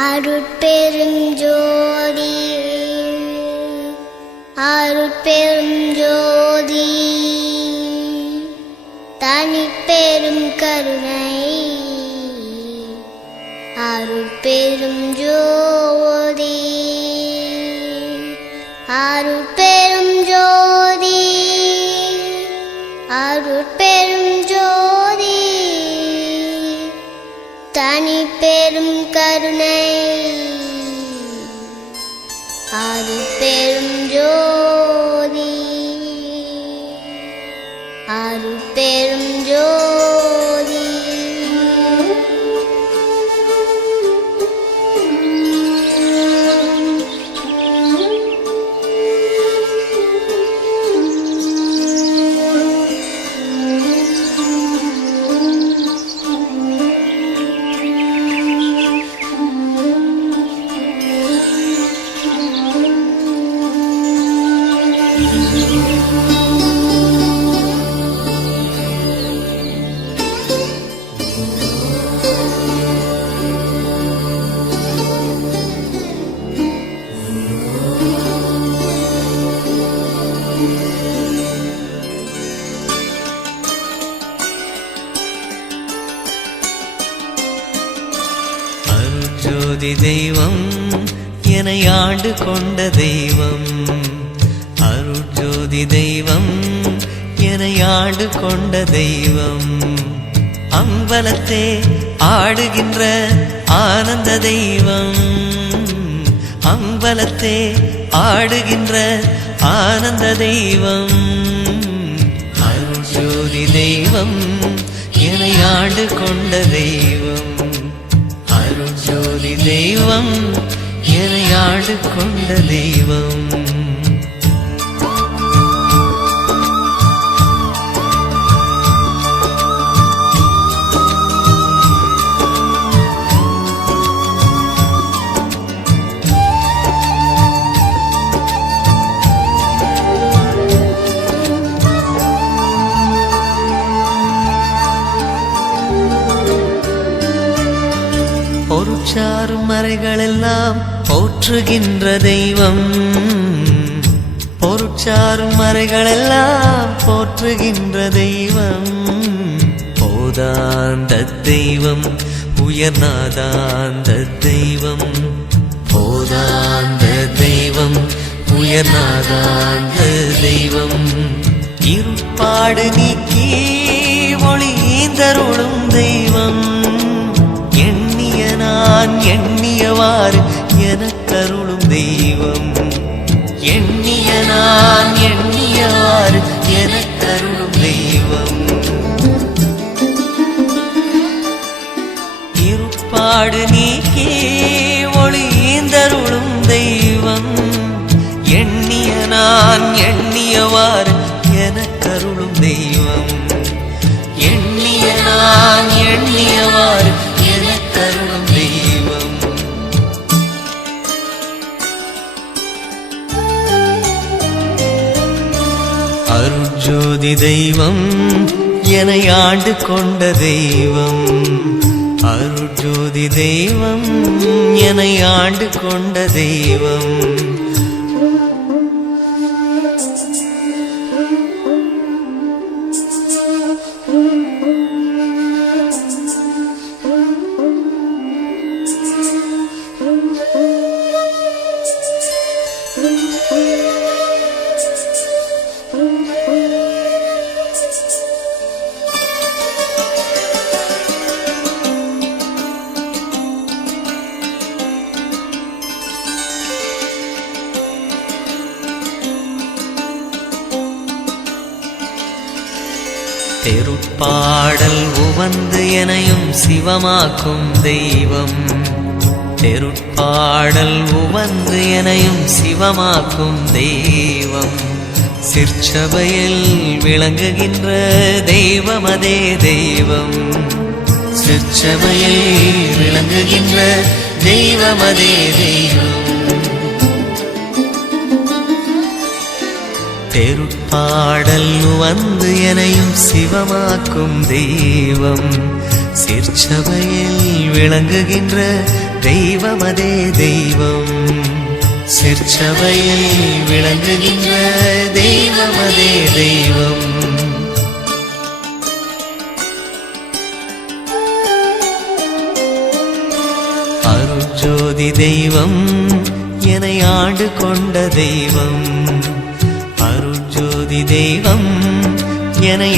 அருட்பெருஞ்சோதி அருட்பெருஞ்சோதி தனிப்பெரும் கருணை அருட்பெருஞ்சோதி அருட்பெருஞ்சோதி அருட்பெருஞ்சோதி தனிப்பெரும் கருணை அருட்பெருஞ்சோதி அருட்பெருஞ்சோதி அருட்ஜோதி தெய்வம் என்னை ஆண்டு கொண்ட தெய்வம், அருட்ஜோதி தெய்வம் என்னை ஆண்டு கொண்ட தெய்வம், அம்பலத்தே ஆடுகின்ற ஆனந்த தெய்வம், அம்பலத்தே ஆடுகின்ற ஆனந்த தெய்வம், அருட்ஜோதி தெய்வம் என்னை ஆண்டு கொண்ட தெய்வம், அருட்ஜோதி தெய்வம் என்னை ஆண்டு கொண்ட தெய்வம். பொருட்சாரும் மறைகளெல்லாம் போற்றுகின்ற தெய்வம், பொருட்சாரும் மறைகளெல்லாம் போற்றுகின்ற தெய்வம், போதாந்த தெய்வம் உயர்நாதாந்த தெய்வம், போதாந்த தெய்வம் உயர்நாதாந்த தெய்வம், இருப்பாடு நீக்கி ஒளிந்தருளும் தெய்வம், நான் எண்ணியவாறு எனக்கருளும் தெய்வம், எண்ணிய நான் எண்ணியவாறு எனக்கருளும் தெய்வம், இருப்பாடு நீக்கி ஒளிந்தருளும் தெய்வம், எண்ணிய நான் எண்ணியவாறு எனக்கருளும் தெய்வம், எண்ணிய நான் எண்ணியவாறு எனக்கருளும் தெய்வம். அருட்ஜோதி தெய்வம் என்னை ஆண்டு கொண்ட தெய்வம், அருட்ஜோதி தெய்வம் என்னை ஆண்டு கொண்ட தெய்வம், தெருட்பாடல் உவந்து எனையும் சிவமாக்கும் தெய்வம், தெருட்பாடல் உவந்து எனையும் சிவமாக்கும் தெய்வம், சிற்சபையில் விளங்குகின்ற தெய்வம் அதே தெய்வம், சிற்சபையில் விளங்குகின்ற தெய்வம் அதே தெய்வம், தெருட்பாடல் வந்து எனையும் சிவமாக்கும் தெய்வம், சிற்சபையில் விளங்குகின்ற தெய்வமதே தெய்வம். சிற்சபையில் விளங்குகின்ற தெய்வமதே தெய்வம். அருட்ஜோதி தெய்வம் என்னை ஆண்டு கொண்ட தெய்வம். அருட்ஜோதி தெய்வம் என்னை